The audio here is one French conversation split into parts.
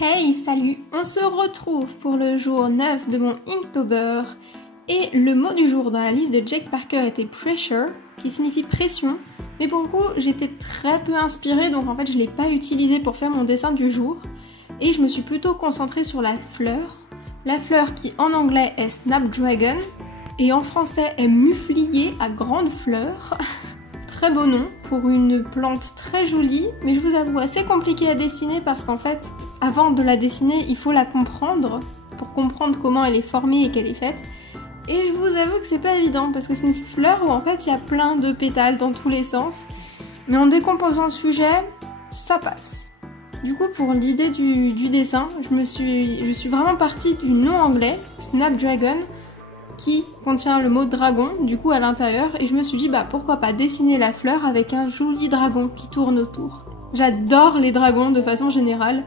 Hey, salut! On se retrouve pour le jour 9 de mon Inktober et le mot du jour dans la liste de Jake Parker était pressure, qui signifie pression, mais pour le coup j'étais très peu inspirée donc en fait je l'ai pas utilisé pour faire mon dessin du jour et je me suis plutôt concentrée sur la fleur qui en anglais est Snapdragon et en français est muflier à grande fleur. Très beau nom pour une plante très jolie, mais je vous avoue assez compliquée à dessiner parce qu'en fait, avant de la dessiner, il faut la comprendre pour comprendre comment elle est formée et qu'elle est faite. Et je vous avoue que c'est pas évident parce que c'est une fleur où en fait il y a plein de pétales dans tous les sens. Mais en décomposant le sujet, ça passe. Du coup, pour l'idée du dessin, je suis vraiment partie du nom anglais, Snapdragon, qui contient le mot dragon du coup à l'intérieur et je me suis dit bah pourquoi pas dessiner la fleur avec un joli dragon qui tourne autour. J'adore les dragons de façon générale,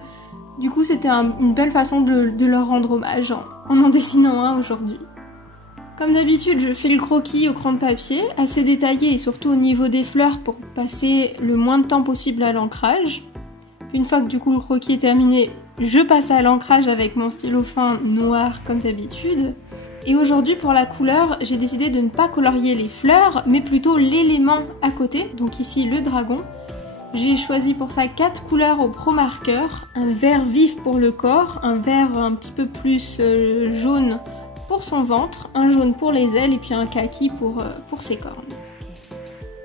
du coup c'était une belle façon de leur rendre hommage en dessinant un aujourd'hui. Comme d'habitude je fais le croquis au crayon de papier, assez détaillé et surtout au niveau des fleurs pour passer le moins de temps possible à l'ancrage. Une fois que du coup le croquis est terminé, je passe à l'ancrage avec mon stylo fin noir comme d'habitude. Et aujourd'hui pour la couleur, j'ai décidé de ne pas colorier les fleurs, mais plutôt l'élément à côté, donc ici le dragon. J'ai choisi pour ça 4 couleurs au Pro Marker, un vert vif pour le corps, un vert un petit peu plus jaune pour son ventre, un jaune pour les ailes et puis un kaki pour ses cornes.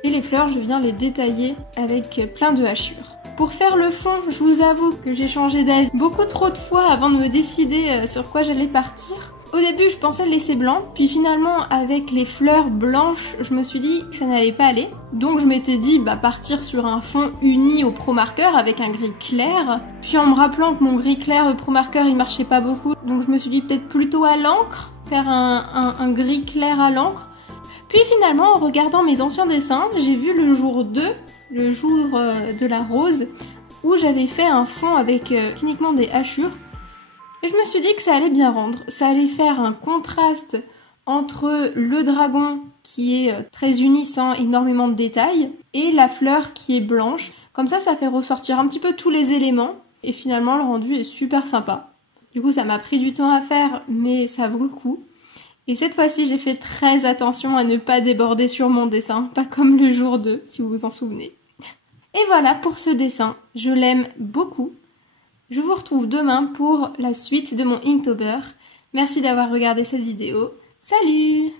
Et les fleurs, je viens les détailler avec plein de hachures. Pour faire le fond, je vous avoue que j'ai changé d'avis beaucoup trop de fois avant de me décider sur quoi j'allais partir. Au début, je pensais le laisser blanc, puis finalement, avec les fleurs blanches, je me suis dit que ça n'allait pas aller. Donc je m'étais dit, bah partir sur un fond uni au Pro Marker avec un gris clair. Puis en me rappelant que mon gris clair au Pro Marker, il marchait pas beaucoup, donc je me suis dit peut-être plutôt à l'encre, faire un gris clair à l'encre. Puis finalement, en regardant mes anciens dessins, j'ai vu le jour 2, le jour de la rose, où j'avais fait un fond avec uniquement des hachures. Et je me suis dit que ça allait bien rendre, ça allait faire un contraste entre le dragon qui est très uni sans énormément de détails et la fleur qui est blanche. Comme ça fait ressortir un petit peu tous les éléments et finalement le rendu est super sympa. Du coup ça m'a pris du temps à faire mais ça vaut le coup. Et cette fois-ci j'ai fait très attention à ne pas déborder sur mon dessin, pas comme le jour 2 si vous vous en souvenez. Et voilà pour ce dessin, je l'aime beaucoup. Je vous retrouve demain pour la suite de mon Inktober. Merci d'avoir regardé cette vidéo. Salut!